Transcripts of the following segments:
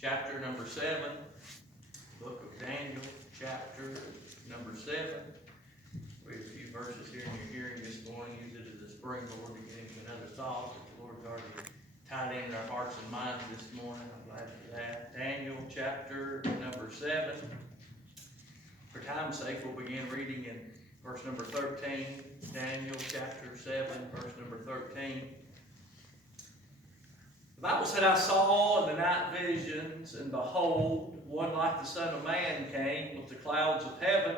chapter number 7, book of Daniel, chapter number 7. We have a few verses here in your hearing this morning. Use it as a springboard to get into another thought that the Lord's already tied in our hearts and minds this morning. I'm glad for that. Daniel, chapter number 7. For time's sake, we'll begin reading in verse number 13. Daniel, chapter 7, verse number 13. The Bible said, I saw in the night visions, and behold, one like the Son of Man came with the clouds of heaven,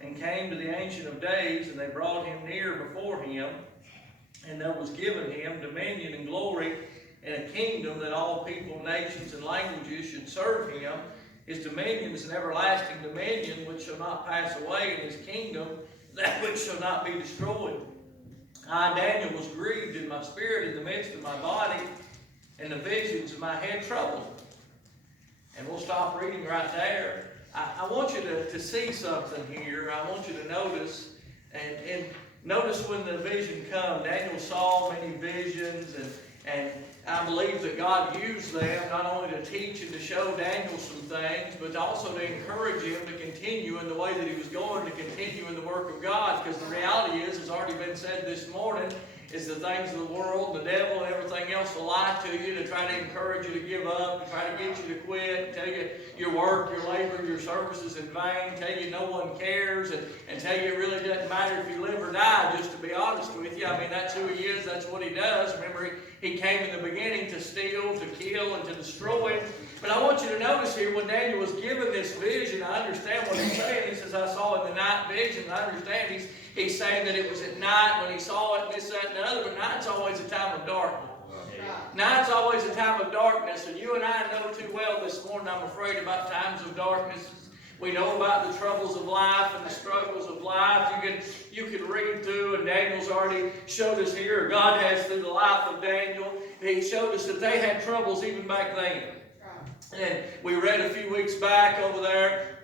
and came to the Ancient of Days, and they brought him near before him, and there was given him dominion and glory, and a kingdom that all people, nations, and languages should serve him. His dominion is an everlasting dominion which shall not pass away, and his kingdom that which shall not be destroyed. I, Daniel, was grieved in my spirit in the midst of my body, and the visions of my head troubled me. And we'll stop reading right there. I want you to see something here. I want you to notice, and notice when the vision come. Daniel saw many visions, and I believe that God used them not only to teach and to show Daniel some things, but also to encourage him to continue in the way that he was going, to continue in the work of God. Because the reality is, as already been said this morning, is the things of the world, the devil, and everything else will lie to you to try to encourage you to give up, to try to get you to quit, tell you your work, your labor, your service is in vain, tell you no one cares, and tell you it really doesn't matter if you live or die, just to be honest with you. I mean, that's who he is, that's what he does. Remember, he came in the beginning to steal, to kill, and to destroy. But I want you to notice here, when Daniel was given this vision, I understand what he's saying. He says, I saw in the night vision. I understand he's saying that it was at night when he saw it, and this, that, and the other. But night's always a time of darkness. Night's always a time of darkness. And you and I know too well this morning, I'm afraid, about times of darkness. We know about the troubles of life and the struggles of life. You can read through, and Daniel's already showed us here, God has through the life of Daniel. He showed us that they had troubles even back then. And we read a few weeks back over there,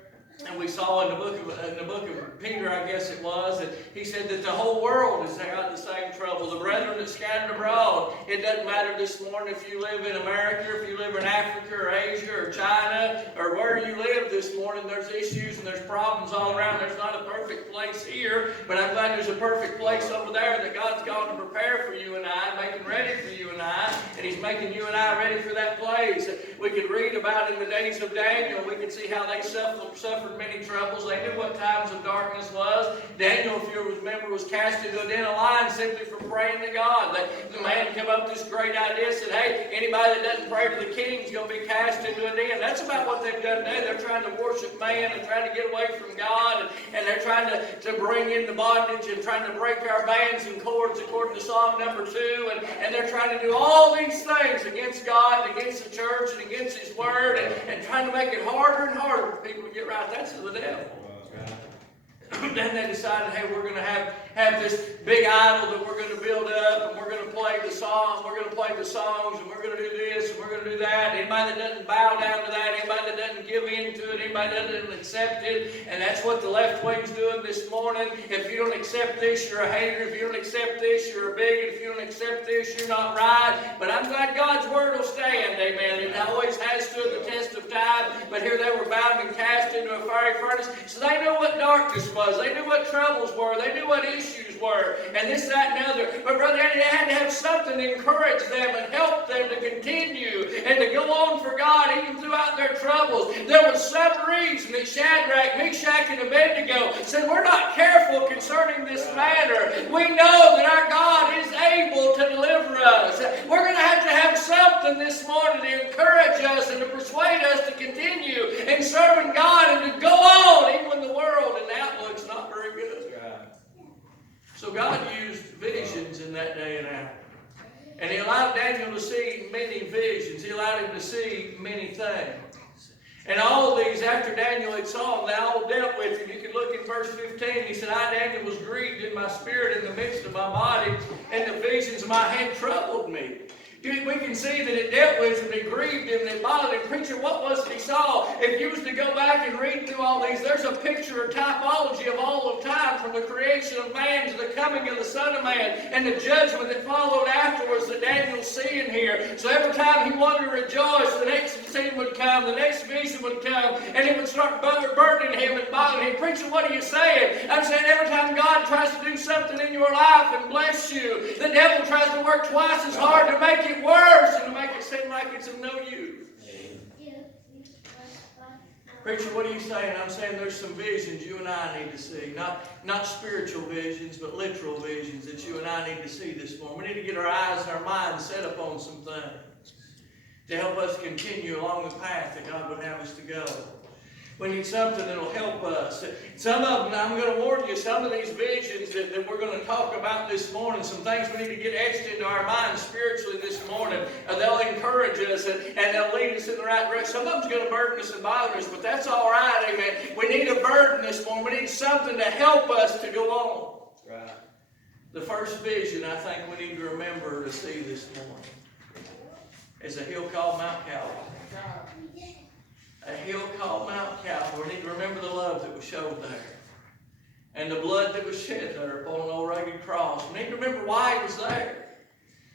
and we saw in the book of Peter, I guess it was, that he said that the whole world has got the same trouble. The brethren that scattered abroad. It doesn't matter this morning if you live in America, if you live in Africa or Asia or China or where you live this morning. There's issues and there's problems all around. There's not a perfect place here, but I'm glad there's a perfect place over there that God's gone to prepare for you and I, making ready for you and I, and He's making you and I ready for that place. We could read about in the days of Daniel. We could see how they suffered many troubles. They knew what times of darkness was. Daniel, if you remember, was cast into a den of lions simply for praying to God. The man came up with this great idea, said, hey, anybody that doesn't pray to the king is going to be cast into a den. That's about what they've done today. They're trying to worship man and trying to get away from God, and they're trying to bring in the bondage and trying to break our bands and cords according to Psalm number 2, and they're trying to do all these things against God and against the church and against His Word, and trying to make it harder and harder for people to get right. That's of the devil. Then they decided, hey, we're going to have this big idol that we're going to build up, and we're going to play the song, we're going to play the songs, and we're going to do this, and we're going to do that. Anybody that doesn't bow down to that, anybody that doesn't give in to it, anybody that doesn't accept it, and that's what the left wing's doing this morning. If you don't accept this, you're a hater. If you don't accept this, you're a bigot. If you don't accept this, you're not right. But I'm glad God's Word will stand, amen. It always has stood the test of time, but here they were bound and cast into a fiery furnace. So they knew what darkness was. They knew what troubles were. They knew what issues were. And this, that, and other. But brother, they had to have something to encourage them and help them to continue and to go on for God even throughout their troubles. There was some reason that Shadrach, Meshach, and Abednego said, we're not careful concerning this matter. We know that our God is able to deliver us. We're going to have something this morning to encourage us and to persuade us to continue in serving God and to go on even when the world and the outlook's not very good. So God used visions in that day and hour. And He allowed Daniel to see many visions. He allowed him to see many things. And all these, after Daniel had saw them, they all dealt with him. You can look in verse 15. He said, I, Daniel, was grieved in my spirit in the midst of my body, and the visions of my head troubled me. We can see that it dealt with him, it grieved him, and it bothered him. Preacher, what was it he saw? If you was to go back and read through all these, there's a picture or typology of all of time, from the creation of man to the coming of the Son of Man, and the judgment that followed afterwards that Daniel's seeing here. So every time he wanted to rejoice, the next scene would come come, the next vision would come, and it would start burdening him and bothering him. Preacher, what are you saying? I'm saying every time God tries to do something in your life and bless you, the devil tries to work twice as hard to make it worse and to make it seem like it's of no use. Preacher, what are you saying? I'm saying there's some visions you and I need to see. Not spiritual visions, but literal visions that you and I need to see this morning. We need to get our eyes and our minds set upon some things to help us continue along the path that God would have us to go. We need something that will help us. Some of them, I'm going to warn you, some of these visions that we're going to talk about this morning, some things we need to get etched into our minds spiritually this morning. They'll encourage us and they'll lead us in the right direction. Some of them's going to burden us and bother us, but that's all right, amen. We need a burden this morning. We need something to help us to go on. Right. The first vision I think we need to remember to see this morning is a hill called Mount Calvary. A hill called Mount Calvary. We need to remember the love that was showed there. And the blood that was shed there upon an old rugged cross. We need to remember why he was there.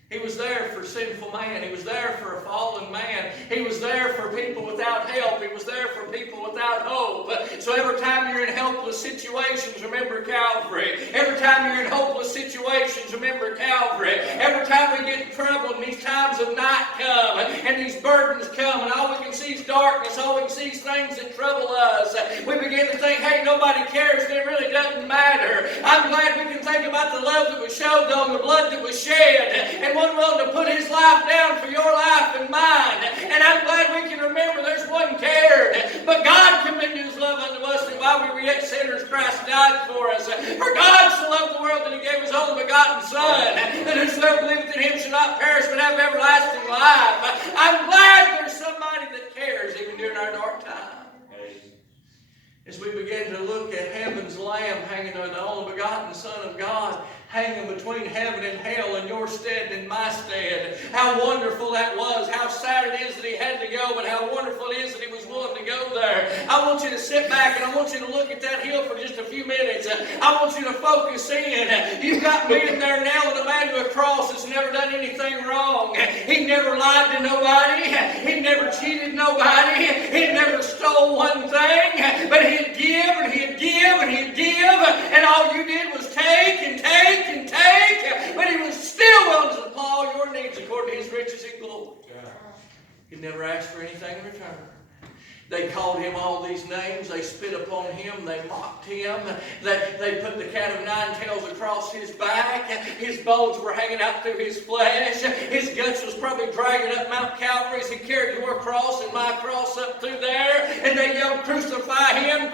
He was there for sinful man. He was there for a fallen man. He was there for people without help. He was there for people without hope. So every time you're in helpless situations, remember Calvary. Every time you're in hopeless situations, remember Calvary. Every time we get in trouble and these times of night come and these burdens come and all we can see is darkness, all we can see is things that trouble us, we begin to think, hey, nobody cares and it really doesn't matter. I'm glad we can think about the love that was showed on the blood that was shed and one willing to put his life down for your life and mine. And I'm glad we can remember there's one cared. But God commended his love unto us that while we were yet sinners, Christ died for us. For God so loved the world that he gave his only begotten Son, that whosoever believeth in him should not perish but have everlasting life. I'm glad there's somebody that cares even during our dark time. As we begin to look at heaven's Lamb hanging on the only begotten Son of God, hanging between heaven and hell in your stead and in my stead. How wonderful that was. How sad it is that he had to go, but how wonderful it is that he was willing to go there. I want you to sit back and I want you to look at that hill for just a few minutes. I want you to focus in. You've got me in there nailing a man to a cross that's never done anything wrong. He never lied to nobody. He never cheated nobody. He never stole one thing. But he'd give and he'd give and he'd give. And all you did was take and take and take, but he was still willing to supply all your needs according to his riches and glory. He never asked for anything in return. They called him all these names. They spit upon him. They mocked him. They put the cat of nine tails across his back. His bones were hanging out through his flesh. His guts was probably dragging up Mount Calvary as he carried your cross and my cross up through there. And they yelled, crucify him,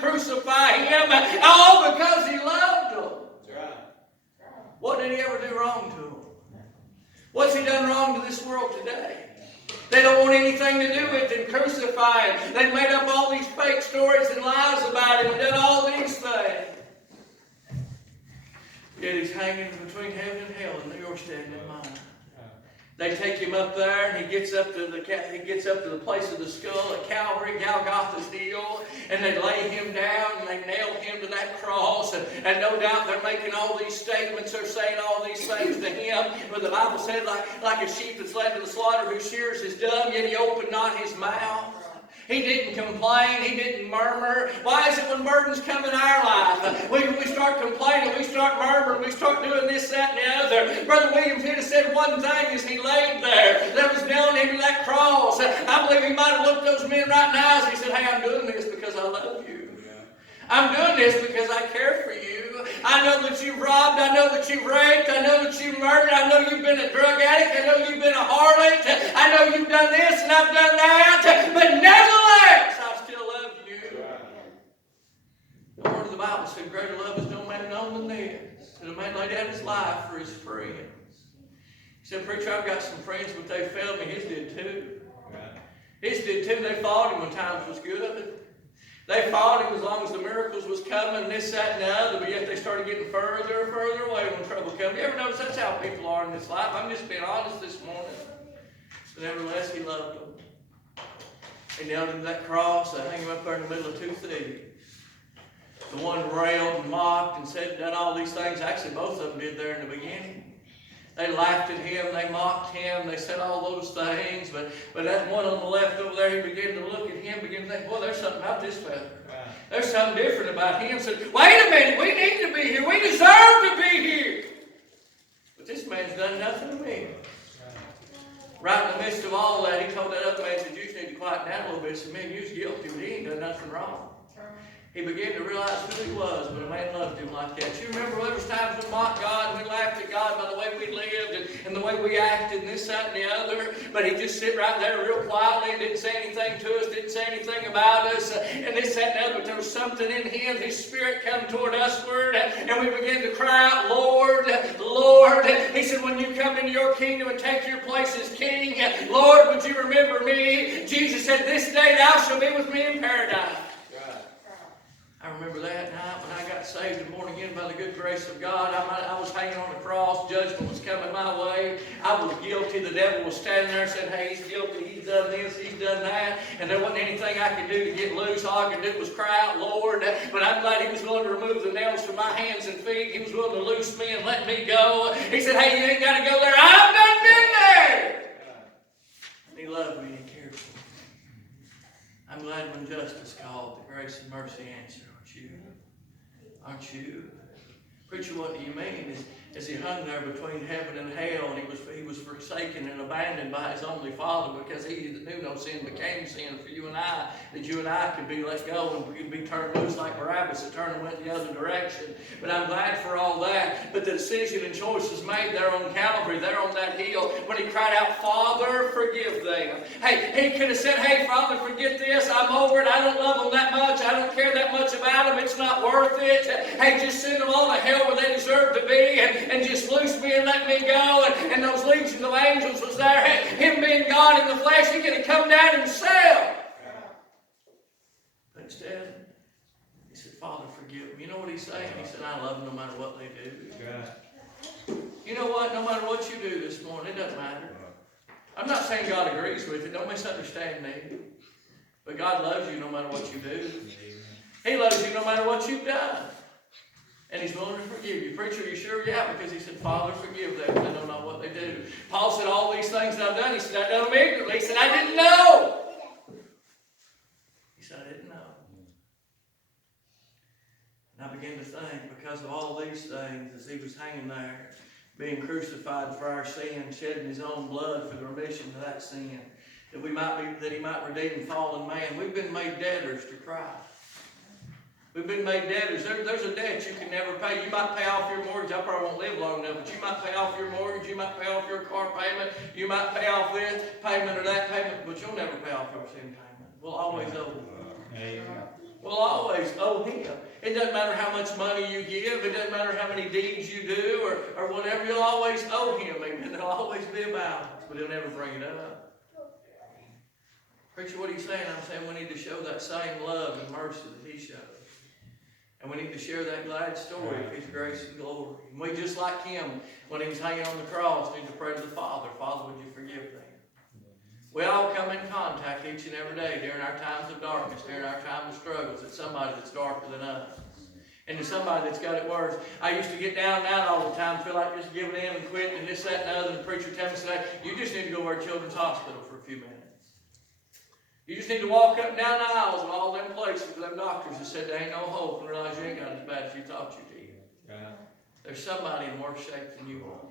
all because he loved them. What did he ever do wrong to them? What's he done wrong to this world today? They don't want anything to do with him. Crucify him. They've made up all these fake stories and lies about him and done all these things. Yet he's hanging between heaven and hell and you're standing in mine. They take him up there, and he gets up to the place of the skull at Calvary, Golgotha's hill, and they lay him down and they nail him to that cross. And no doubt they're making all these statements, they're saying all these things to him. But the Bible said, like a sheep that's led to the slaughter, whose shears is dumb, yet he opened not his mouth. He didn't complain. He didn't murmur. Why is it when burdens come in our life, we start complaining, we start murmuring, we start doing this, that, and the other? Brother William Peter said one thing as he laid there that was nailing him to that cross. I believe he might have looked those men right in the eyes and he said, hey, I'm doing this because I love you. I'm doing this because I care for you. I know that you've robbed. I know that you've raped. I know that you've murdered. I know you've been a drug addict. I know you've been a harlot. I know you've done this and I've done that. But nevertheless, I still love you. The word of the Bible said, greater love is no man known than this, that a man laid down his life for his friends. He said, preacher, I've got some friends, but they failed me. His did too. His did too. They fought him when times was good. They fought him as long as the miracles was coming, this, that, and the other, but yet they started getting further and further away when trouble comes. You ever notice that's how people are in this life? I'm just being honest this morning. But nevertheless, he loved them. He nailed him to that cross. They hung him up there in the middle of two thieves. The one railed and mocked and said and done all these things. Actually, both of them did there in the beginning. They laughed at him, they mocked him, they said all those things, but that one on the left over there, he began to look at him, began to think, boy, there's something about this fella. There's something different about him. Said, wait a minute, we need to be here. We deserve to be here. But this man's done nothing to me. Right in the midst of all that, he told that other man, said, you just need to quiet down a little bit. He said, man, you're guilty, but he ain't done nothing wrong. He began to realize who he was when a man loved him like that. You remember there was times we mocked God and we laughed at God by the way we lived and the way we acted and this, that, and the other. But he'd just sit right there real quietly and didn't say anything to us, didn't say anything about us, and this, that, and the other. But there was something in him, his spirit come toward usward, and we began to cry out, Lord, Lord. He said, when you come into your kingdom and take your place as king, Lord, would you remember me? Jesus said, this day thou shalt be with me in paradise. I remember that night when I got saved and born again by the good grace of God. I was hanging on the cross. Judgment was coming my way. I was guilty. The devil was standing there and said, hey, he's guilty. He's done this. He's done that. And there wasn't anything I could do to get loose. All I could do was cry out, Lord. But I'm glad he was willing to remove the nails from my hands and feet. He was willing to loose me and let me go. He said, hey, you ain't got to go there. I've done been there. And he loved me and he cared for me. I'm glad when justice called, the grace and mercy answered. Aren't you? Preacher, what do you mean? As he hung there between heaven and hell, and he was forsaken and abandoned by his only Father, because he that knew no sin became sin for you and I, that you and I could be let go and we could be turned loose like Barabbas that turned and went the other direction. But I'm glad for all that. But the decision and choice was made there on Calvary, there on that hill, when he cried out, Father, forgive them. Hey, he could have said, hey, Father, forget this. I'm over it. I don't love them that much. I don't care that much about them. It's not worth it. Hey, just send them all to hell where they deserve to be, and just loose me and let me go. And those legions of angels was there. Him being God in the flesh, he could have come down himself. But instead, he said, Father, forgive them. You know what he's saying? He said, I love them no matter what they do. You know what? No matter what you do this morning, it doesn't matter. I'm not saying God agrees with it. Don't misunderstand me. But God loves you no matter what you do. He loves you no matter what you've done. And he's willing to forgive you. Preacher, are you sure? Yeah, because he said, Father, forgive them, they know not what they do. Paul said, all these things that I've done, he said, I've done them ignorantly. He said, I didn't know. He said, I didn't know. And I began to think, because of all these things, as he was hanging there, being crucified for our sin, shedding his own blood for the remission of that sin, that he might redeem fallen man. We've been made debtors to Christ. We've been made debtors. There's a debt you can never pay. You might pay off your mortgage. I probably won't live long enough, but you might pay off your mortgage. You might pay off your car payment. You might pay off this payment or that payment, but you'll never pay off your sin payment. We'll always owe him. We'll always owe him. It doesn't matter how much money you give. It doesn't matter how many deeds you do or whatever. You'll always owe him. Amen. There'll always be a balance, but he'll never bring it up. Preacher, what are you saying? I'm saying we need to show that same love and mercy that he showed. And we need to share that glad story of his grace and glory. And we, just like him, when he was hanging on the cross, need to pray to the Father, Father, would you forgive them? We all come in contact each and every day during our times of darkness, during our times of struggles, with somebody that's darker than us. And to somebody that's got it worse. I used to get down and out all the time, feel like just giving in and quitting and this, that, and the other. And the preacher tell me today, you just need to go to our children's hospital for a few minutes. You just need to walk up and down the aisles of all them places with them doctors that said there ain't no hope and realize you ain't got as bad as you thought you did. Yeah. There's somebody in worse shape than you are.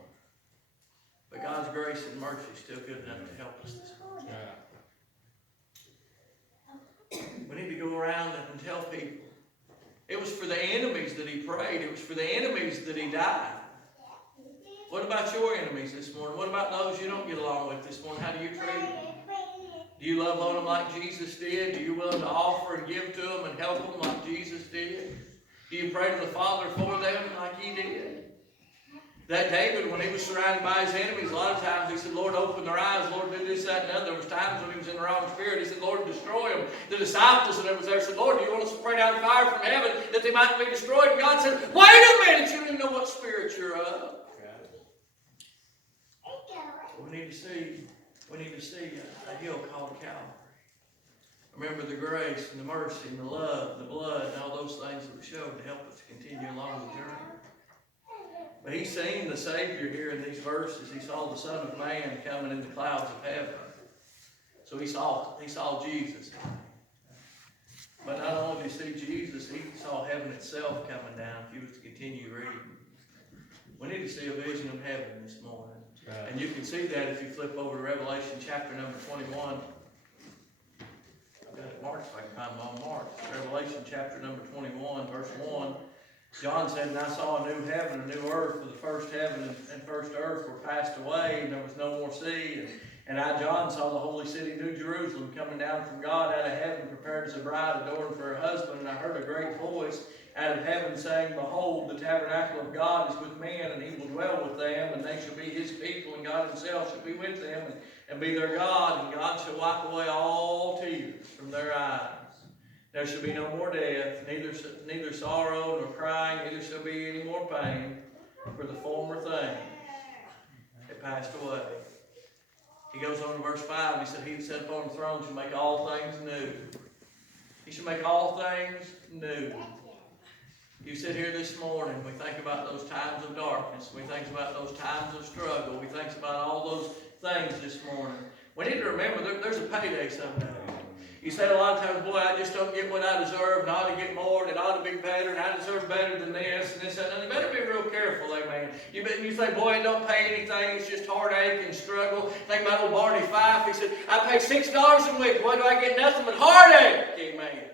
But God's grace and mercy is still good enough to help us this morning. Yeah. We need to go around and tell people. It was for the enemies that he prayed. It was for the enemies that he died. What about your enemies this morning? What about those you don't get along with this morning? How do you treat them? Do you love on them like Jesus did? Do you willing to offer and give to them and help them like Jesus did? Do you pray to the Father for them like he did? That David, when he was surrounded by his enemies, a lot of times he said, Lord, open their eyes. Lord, do this, that, and the other. There was times when he was in the wrong spirit. He said, Lord, destroy them. The disciples that was there said, Lord, do you want us to pray down fire from heaven that they might be destroyed? And God said, wait a minute. You don't even know what spirit you're of. We need to see a hill called Calvary. Remember the grace and the mercy and the love, the blood, and all those things that were showed to help us continue along the journey. But he seen the Savior here in these verses. He saw the Son of Man coming in the clouds of heaven. So he saw Jesus. But not only did he see Jesus, he saw heaven itself coming down, if you was to continue reading. We need to see a vision of heaven this morning. Right. And you can see that if you flip over to Revelation chapter number 21. I've got it marked if I can find them all marked. Revelation chapter number 21, verse 1. John said, "And I saw a new heaven and a new earth, for the first heaven and first earth were passed away, and there was no more sea. And I, John, saw the holy city, New Jerusalem, coming down from God out of heaven, prepared as a bride adorned for her husband. And I heard a great voice out of heaven saying, Behold, the tabernacle of God is with men, and he will dwell with them, and they shall be his people, and God himself shall be with them, and be their God. And God shall wipe away all tears from their eyes. There shall be no more death, neither sorrow nor crying, neither shall be any more pain, for the former thing it passed away." He goes on to verse 5, he said, "He that sat upon the throne shall make all things new." He shall make all things new. You sit here this morning, we think about those times of darkness, we think about those times of struggle, we think about all those things this morning. We need to remember there's a payday someday. You say a lot of times, boy, I just don't get what I deserve, and I ought to get more, and it ought to be better, and I deserve better than this, and this, and you better be real careful, amen. You think, boy, it don't pay anything, it's just heartache and struggle. Think about old Barney Fife, he said, "I pay $6 a week, why do I get nothing but heartache?" Amen.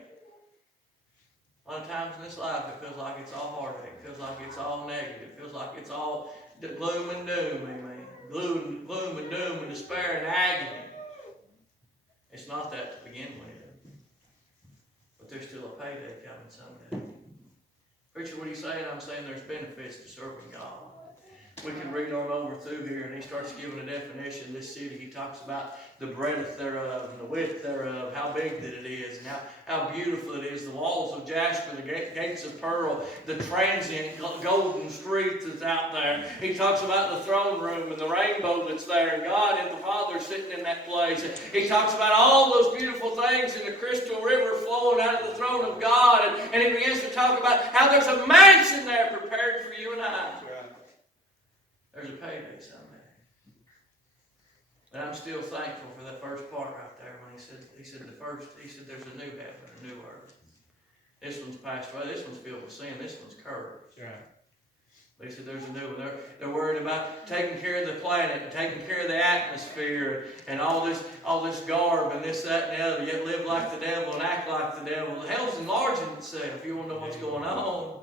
A lot of times in this life, it feels like it's all heartache, it feels like it's all negative, it feels like it's all gloom and doom, amen. Gloom and doom and despair and agony. It's not that to begin with. But there's still a payday coming someday. Preacher, what are you saying? I'm saying there's benefits to serving God. We can read on over through here, and he starts giving a definition of this city. He talks about the breadth thereof and the width thereof, how big that it is, and how beautiful it is. The walls of jasper, the gates of pearl, the transient golden street that's out there. He talks about the throne room and the rainbow that's there, and God and the Father sitting in that place. He talks about all those beautiful things in the crystal river flowing out of the throne of God, and he begins to talk about how there's a mansion there prepared for you and I. There's a payday someday. And I'm still thankful for that first part right there when he said there's a new heaven, a new earth. This one's passed away, this one's filled with sin, this one's cursed. Right. But he said there's a new one. They're worried about taking care of the planet and taking care of the atmosphere and all this garb and this, that, and the other, yet live like the devil and act like the devil. Hell's enlarging itself. You want to know what's going on?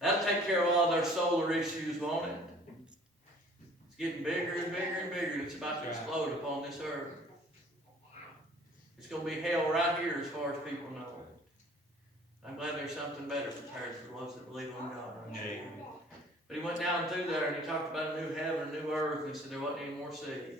That'll take care of all their solar issues, won't it? Getting bigger and bigger and bigger. It's about to explode upon this earth. It's going to be hell right here as far as people know. I'm glad there's something better prepared for those that believe on God. Yeah. But he went down through there and he talked about a new heaven, a new earth, and he said there wasn't any more sea.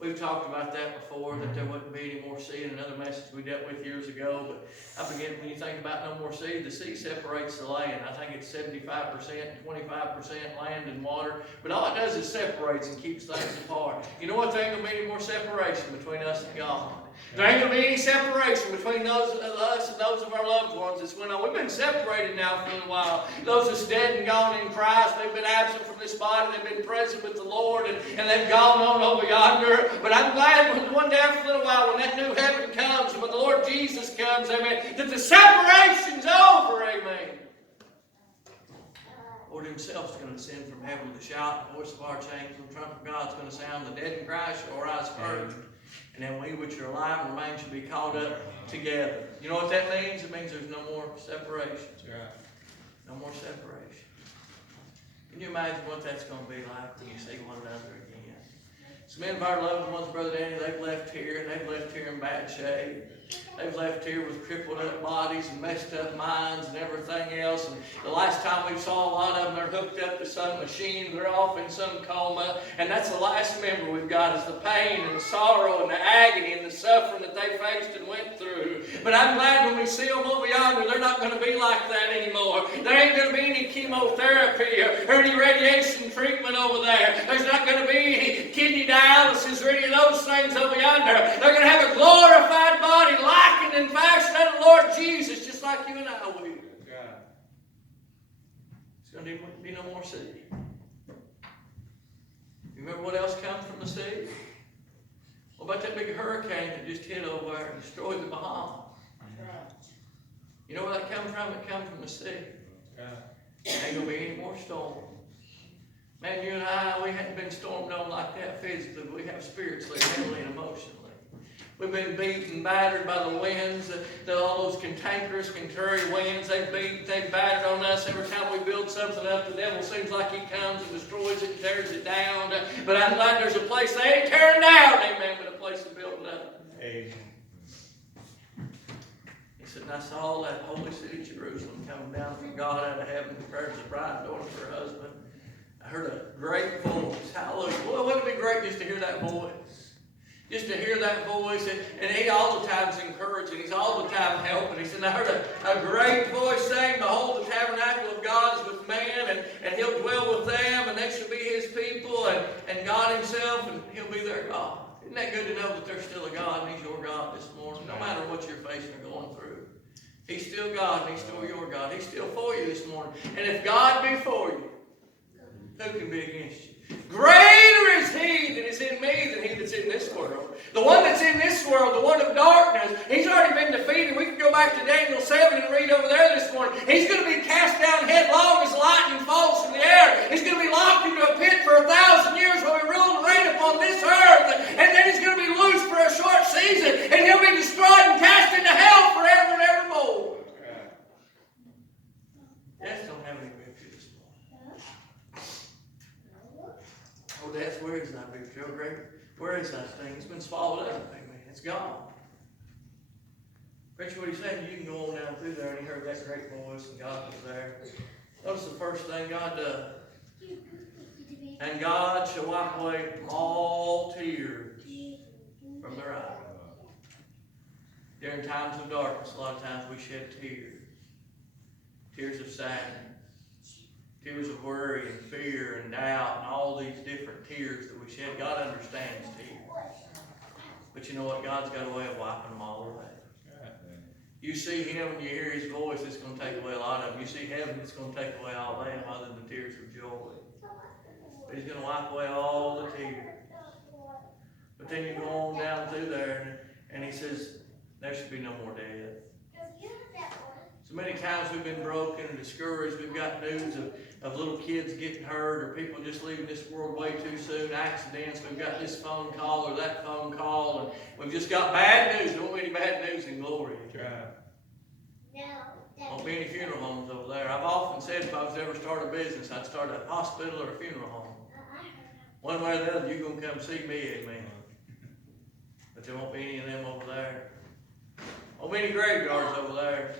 We've talked about that before, that there wouldn't be any more sea in another message we dealt with years ago. But when you think about no more sea, the sea separates the land. I think it's 75% and 25% land and water. But all it does is separates and keeps things apart. You know what? There ain't going to be any more separation between us and God. There ain't going to be any separation between us and those of our loved ones that's went on. We've been separated now for a little while. Those that's dead and gone in Christ, they've been absent from this body, they've been present with the Lord, and they've gone on over yonder. But I'm glad one day after a little while, when that new heaven comes, and when the Lord Jesus comes, amen, that the separation's over, amen. The Lord himself is going to descend from heaven with a shout, the voice of archangels, the trumpet of God is going to sound, the dead in Christ shall rise first. And then we which are alive and remain shall be caught up together. You know what that means? It means there's no more separation. No more separation. Can you imagine what that's going to be like when you see one another again? So many of our loved ones, Brother Danny, they've left here, and they've left here in bad shape. They've left here with crippled up bodies and messed up minds and everything else. And the last time we saw a lot of them, they're hooked up to some machine. They're off in some coma. And that's the last memory we've got is the pain and the sorrow and the agony and the suffering that they faced and went through. But I'm glad when we see them over yonder, they're not going to be like that anymore. There ain't going to be any chemotherapy or any radiation treatment over there. There's not going to be any kidney dialysis or any of those things over yonder. They're going to have a glorified body likened and fashioned unto the Lord Jesus, just like you and I will. It's going to be no more sea. You remember what else comes from the sea? What about that big hurricane that just hit over there and destroyed the Bahamas? You know where that comes from? It comes from the sea. There ain't going to be any more storms. Man, you and I, we hadn't been stormed on like that physically, but we have spiritually, mentally, and emotionally. We've been beaten, battered by the winds, all those cantankerous, contrary winds. They've battered on us every time we build something up. The devil seems like he comes and destroys it and tears it down. But I'm glad there's a place they ain't tearing down, amen, but a place to build it up. Amen. He said, and I saw that holy city Jerusalem coming down from God out of heaven, prepared as a bride adorned for her husband. I heard a great voice. Hallelujah. Boy, wouldn't it be great just to hear that voice? Just to hear that voice, and he all the time is encouraging. He's all the time helping. He said, I heard a great voice saying, behold, the tabernacle of God is with man, and he'll dwell with them, and they shall be his people, and God himself, and he'll be their God. Isn't that good to know that there's still a God, and he's your God this morning, no matter what you're facing or going through? He's still God, and he's still your God. He's still for you this morning. And if God be for you, who can be against you? Greater is he that is in me than he that's in this world. The one that's in this world, the one of darkness, he's already been defeated. We can go back to Daniel 7 and read over there this morning. He's going to be cast down headlong as lightning falls from the air. He's going to be locked into a pit for 1,000 years while we rule and reign upon this earth. And then he's going to be loosed for a short season. And he'll be destroyed and cast into hell forever and evermore. Death don't have any victory this morning. Oh, death, where is that victory? Oh, great, where is that thing? It's been swallowed up. Amen. It's gone. Preacher, what he's saying, you can go on down through there, and he heard that great voice, and God was there. Notice the first thing God does. And God shall wipe away all tears from their eyes. During times of darkness, a lot of times we shed tears. Tears of sadness. Tears of worry and fear and doubt and all these different tears that we shed. God understands tears. But you know what? God's got a way of wiping them all away. You see Him and you hear His voice, it's going to take away a lot of them. You see heaven, it's going to take away all of them other than tears of joy. But He's going to wipe away all the tears. But then you go on down through there and He says, there should be no more death. So many times we've been broken and discouraged. We've got news of little kids getting hurt or people just leaving this world way too soon, accidents. We've got this phone call or that phone call, and we've just got bad news. There won't be any bad news in glory. Won't be any funeral homes over there. I've often said if I was to ever start a business, I'd start a hospital or a funeral home. One way or the other, you're going to come see me, amen. But there won't be any of them over there. Won't be any graveyards over there.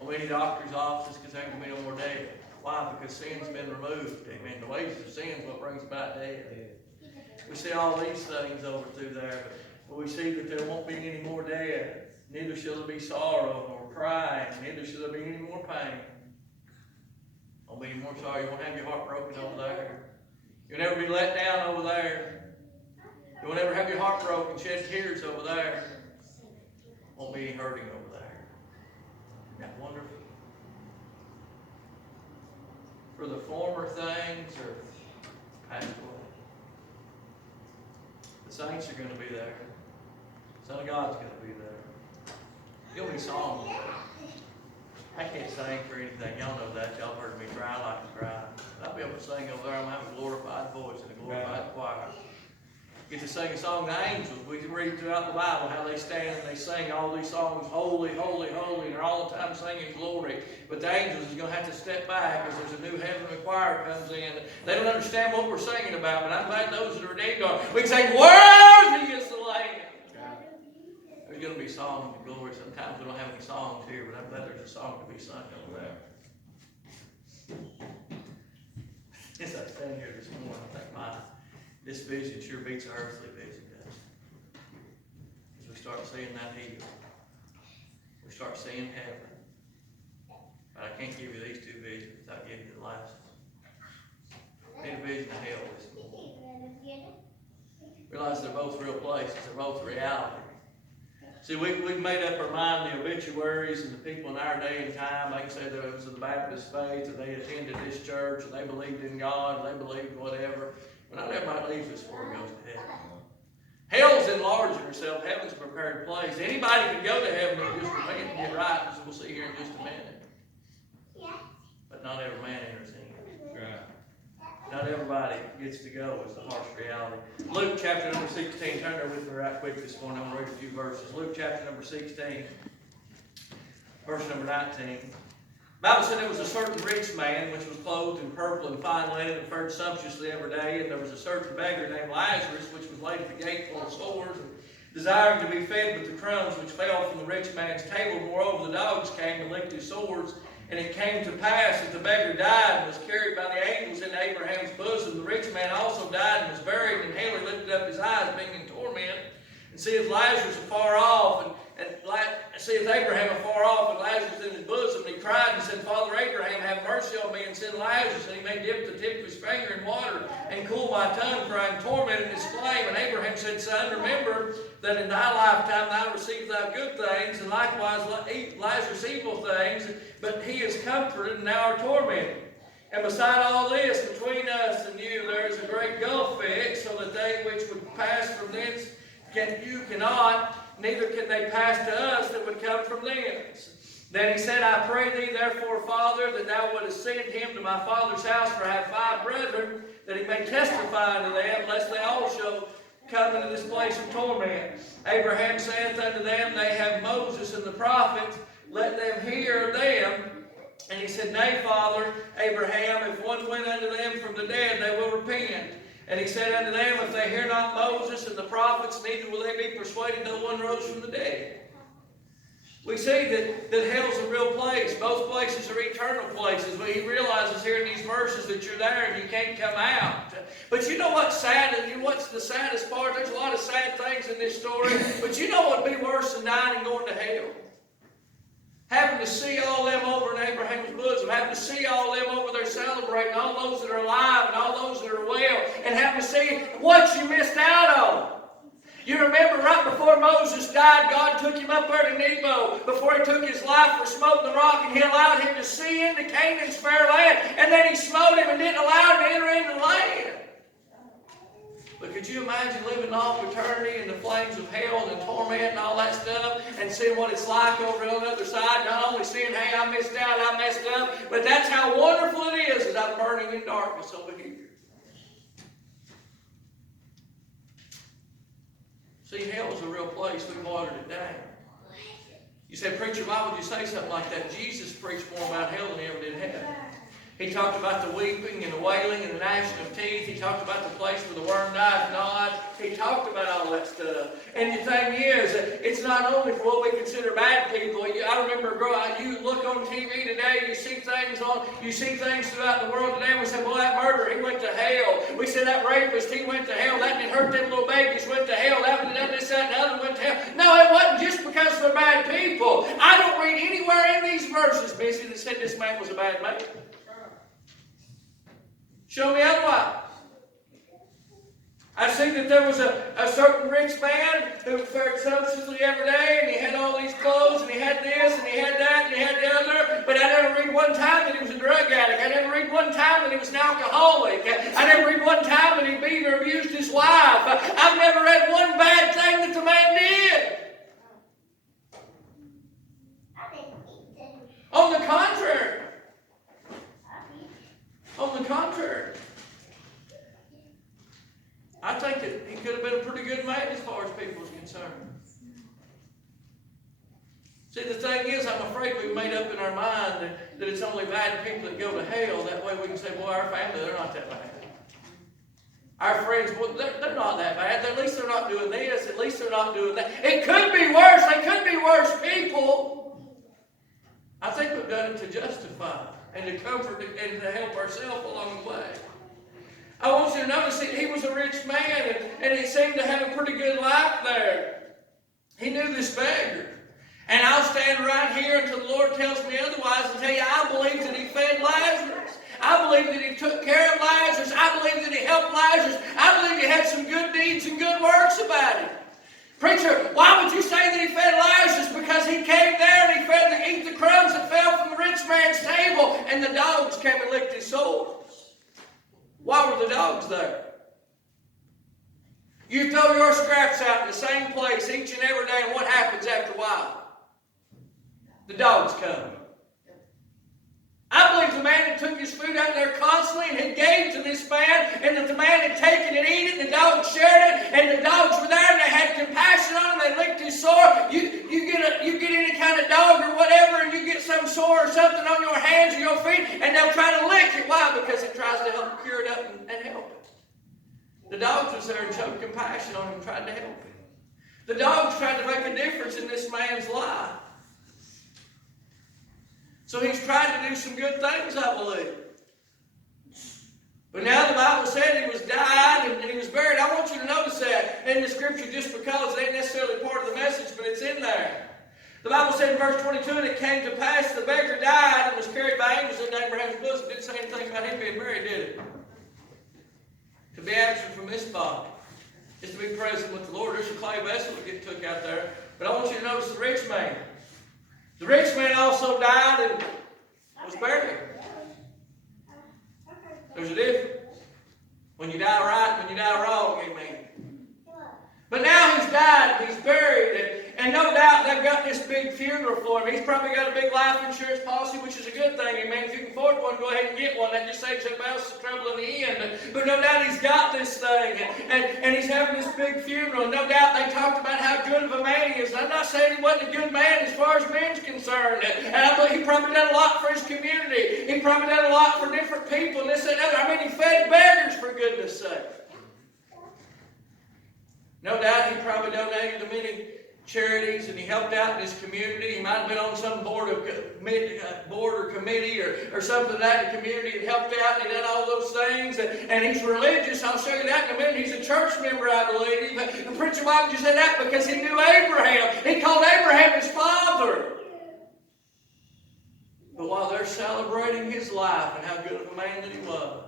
Won't be any doctor's offices because there ain't going to be no more death. Why? Because sin's been removed, amen. The wages of sin is what brings about death. We see all these things over through there, but we see that there won't be any more death. Neither shall there be sorrow nor crying, neither shall there be any more pain. Won't be any more sorrow. You won't have your heart broken over there. You'll never be let down over there. You won't ever have your heart broken, shed tears over there. Won't be any hurting over there. Isn't that wonderful? For the former things are passed away. The saints are going to be there. The Son of God's going to be there. You'll be songs. I can't sing for anything. Y'all know that. Y'all heard me cry like a cry. I'll be able to sing over there. I'm going to have a glorified voice and a glorified choir. Get to sing a song. The angels, we can read throughout the Bible how they stand and they sing all these songs, holy, holy, holy, and they're all the time singing glory. But the angels is going to have to step back as there's a new heavenly choir comes in. They don't understand what we're singing about, but I'm glad those that are redeemed are. We can say, worthy is the Lamb. There's going to be songs of glory. Sometimes we don't have any songs here, but I'm glad there's a song to be sung over there. As I stand here this morning, I think this vision sure beats an earthly vision, doesn't it? As we start seeing that hill, we start seeing heaven. But I can't give you these two visions without giving you the last one. I need a vision of hell this morning. Realize they're both real places. They're both reality. See, we've made up our mind, the obituaries and the people in our day and time, they can say that it was of the Baptist faith, and they attended this church, and they believed in God, and they believed whatever. Not everybody leaves this before he goes to heaven. Hell's enlarging herself. Heaven's a prepared place. Anybody can go to heaven and just repent and get right, as we'll see here in just a minute. But not every man enters in. Not everybody gets to go is the harsh reality. Luke chapter number 16. Turn there with me right quick this morning. I'm going to read a few verses. Luke chapter number 16. Verse number 19. The Bible said there was a certain rich man which was clothed in purple and fine linen and fared sumptuously every day, and there was a certain beggar named Lazarus which was laid at the gate full of sores, and desiring to be fed with the crumbs which fell from the rich man's table. Moreover, the dogs came and licked his sores. And it came to pass that the beggar died and was carried by the angels into Abraham's bosom. The rich man also died and was buried, and Haley lifted up his eyes, being in torment, and seeth Lazarus afar off, and seeth Abraham afar off, and Lazarus in his bosom. And he cried and said, Father Abraham, have mercy on me, and send Lazarus, and he may dip the tip of his finger in water, and cool my tongue, for I am tormented in this flame. And Abraham said, Son, remember that in thy lifetime thou received thy good things, and likewise Lazarus evil things, but he is comforted, and now are tormented. And beside all this, between us and you, there is a great gulf fixed, so that they which would pass from thence cannot, neither can they pass to us that would come from thence. Then he said, I pray thee therefore, Father, that thou wouldest send him to my father's house, for I have 5 brethren, that he may testify unto them, lest they also come into this place of torment. Abraham saith unto them, They have Moses and the prophets, let them hear them. And he said, Nay, Father Abraham, if one went unto them from the dead, they will repent. And he said unto them, If they hear not Moses and the prophets, neither will they be persuaded though one rose from the dead. We see that hell's a real place. Both places are eternal places. But he realizes here in these verses that you're there and you can't come out. But you know what's sad? And what's the saddest part? There's a lot of sad things in this story. But you know what would be worse than dying and going to hell? Having to see all them over in Abraham's bosom, having to see all them over there celebrating, all those that are alive and all those that are well, and having to see what you missed out on. You remember right before Moses died, God took him up there to Nebo before he took his life for smoting the rock, and he allowed him to see into Canaan's fair land, and then he smote him and didn't allow him to enter into the land. But could you imagine living all eternity in the flames of hell and the torment and all that stuff, and seeing what it's like over on the other side? Not only seeing, hey, I missed out, I messed up, but that's how wonderful it is that I'm burning in darkness over here. See, hell is a real place. We watered it down. You say, preacher, why would you say something like that? Jesus preached more about hell than he ever did heaven. He talked about the weeping and the wailing and the gnashing of teeth. He talked about the place where the worm dies not. He talked about all that stuff. And the thing is, it's not only for what we consider bad people. I remember you look on TV today, you see things throughout the world today, and we say, well, that murderer, he went to hell. We say that rapist, he went to hell. That didn't hurt them little babies, went to hell. That one done this, that, and the other went to hell. No, it wasn't just because they're bad people. I don't read anywhere in these verses, Missy, that said this man was a bad man. Show me otherwise. I see that there was a certain rich man who fared sumptuously every day, and he had all these clothes, and he had this, and he had that, and he had the other, but I never read one time that he was a drug addict. I never read one time that he was an alcoholic. I never read one time that he beat or abused his wife. I've never read one bad thing that the man did. On the contrary. On the contrary, I think that he could have been a pretty good man as far as people is concerned. See, the thing is, I'm afraid we've made up in our mind that it's only bad people that go to hell. That way we can say, boy, our family, they're not that bad. Our friends, well, they're not that bad. At least they're not doing this. At least they're not doing that. It could be worse. They could be worse people. I think we've done it to justify and to comfort and to help ourselves along the way. I want you to notice that he was a rich man, and he seemed to have a pretty good life there. He knew this beggar. And I'll stand right here until the Lord tells me otherwise and tell you, I believe that he fed Lazarus. I believe that he took care of Lazarus. I believe that he helped Lazarus. I believe he had some good deeds and good works about him. Preacher, why would you say that he fed Lazarus? Because he came there and he ate the crumbs that fell from the rich man's table, and the dogs came and licked his sores. Why were the dogs there? You throw your scraps out in the same place each and every day, and what happens after a while? The dogs come. I believe the man had took his food out there constantly and had gave to this man, and that the man had taken and eaten it, and the dogs shared it, and the dogs were there, and they had compassion on him, they licked his sore. You get any kind of dog or whatever, and you get some sore or something on your hands or your feet, and they'll try to lick it. Why? Because it tries to help cure it up and help it. The dogs was there and showed compassion on him and tried to help him. The dogs tried to make a difference in this man's life. So he's tried to do some good things, I believe. But now the Bible said he was died and he was buried. I want you to notice that in the scripture just because it ain't necessarily part of the message, but it's in there. The Bible said in verse 22, and it came to pass the beggar died and was carried by angels into Abraham's bosom. Didn't say anything about him being buried, did it? To be absent from this body is to be present with the Lord. There's a clay vessel that get took out there. But I want you to notice the rich man. The rich man also died and was buried. There's a difference. When you die right and when you die wrong, amen. But now he's died and he's buried, and no doubt they've got this big funeral for him. He's probably got a big life insurance policy, which is a good thing, amen. If you can afford one, go ahead and get one. That just saves everybody else trouble in the end. But no doubt he's got this thing, and he's having this big funeral. No doubt they talked about how good of a man he is. And I'm not saying he wasn't a good man as far as men's concerned. And I believe he probably done a lot for his community. He probably done a lot for different people, and this and that. I mean, he fed beggars, for goodness sake. No doubt he probably donated to many charities, and he helped out in his community. He might have been on some board or committee or something like that in the community and helped out and done all those things. And he's religious. I'll show you that in a minute. He's a church member, I believe. The preacher, why would you say that? Because he knew Abraham. He called Abraham his father. But while they're celebrating his life and how good of a man that he was,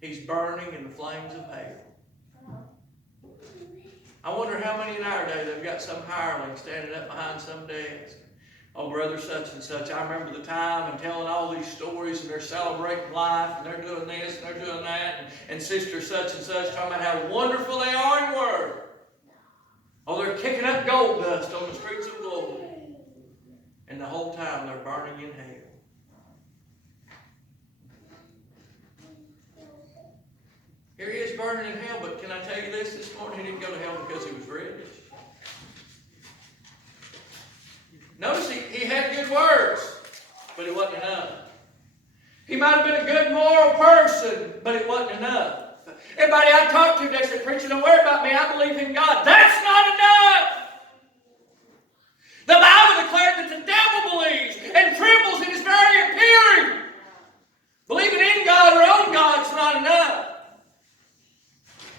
he's burning in the flames of hell. I wonder how many in our day they've got some hireling standing up behind some desk. Oh, brother such and such, I remember the time, and telling all these stories, and they're celebrating life, and they're doing this, and they're doing that, and sister such and such talking about how wonderful they are in word. Oh, they're kicking up gold dust on the streets of glory. And the whole time they're burning in hell. Here he is burning in hell, but can I tell you this morning? He didn't go to hell because he was rich. Notice he had good words, but it wasn't enough. He might have been a good moral person, but it wasn't enough. Everybody I talked to, they said, preacher, don't worry about me. I believe in God. That's not enough.